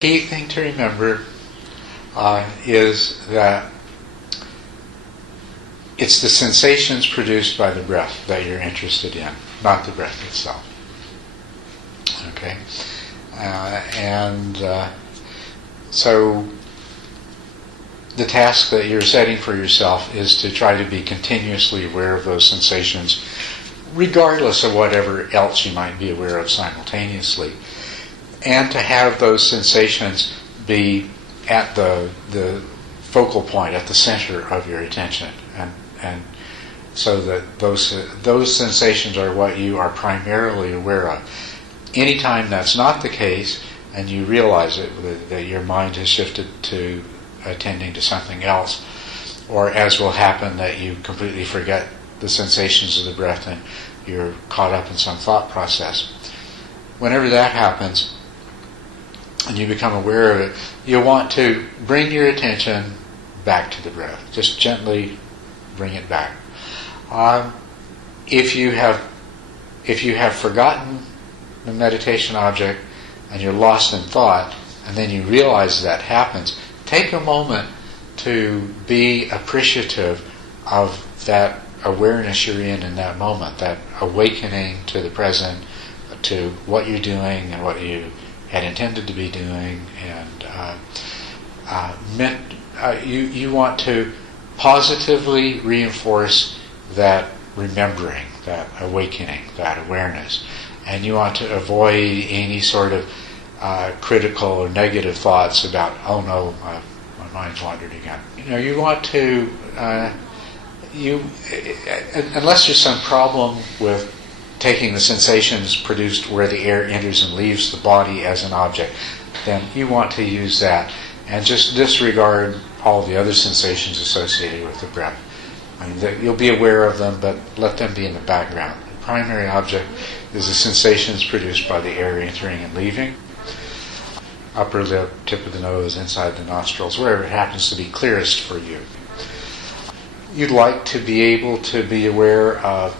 Key thing to remember is that it's the sensations produced by the breath that you're interested in, not the breath itself. Okay? So the task that you're setting for yourself is to try to be continuously aware of those sensations, regardless of whatever else you might be aware of simultaneously, and to have those sensations be at the focal point, at the center of your attention, and so that those sensations are what you are primarily aware of. Anytime that's not the case, and you realize it, that your mind has shifted to attending to something else, or as will happen that you completely forget the sensations of the breath and you're caught up in some thought process. Whenever that happens and you become aware of it, you want to bring your attention back to the breath. Just gently bring it back. If you have forgotten the meditation object and you're lost in thought, and then you realize that happens, take a moment to be appreciative of that awareness you're in that moment, that awakening to the present, to what you're doing and what you had intended to be doing, and you want to positively reinforce that remembering, that awakening, that awareness, and you want to avoid any sort of critical or negative thoughts about, oh no, my mind's wandered again. You want to, unless there's some problem with taking the sensations produced where the air enters and leaves the body as an object, then you want to use that and just disregard all the other sensations associated with the breath. You'll be aware of them, but let them be in the background. The primary object is the sensations produced by the air entering and leaving. Upper lip, tip of the nose, inside the nostrils, wherever it happens to be clearest for you. You'd like to be able to be aware of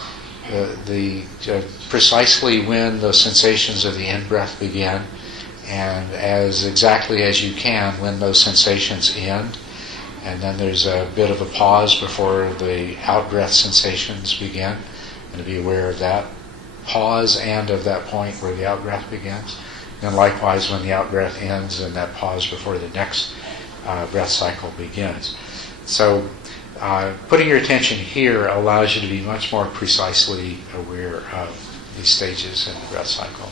precisely when those sensations of the in-breath begin, and as exactly as you can when those sensations end. And then there's a bit of a pause before the out-breath sensations begin, and to be aware of that pause and of that point where the out-breath begins. And likewise when the out-breath ends and that pause before the next breath cycle begins. So putting your attention here allows you to be much more precisely aware of these stages in the breath cycle.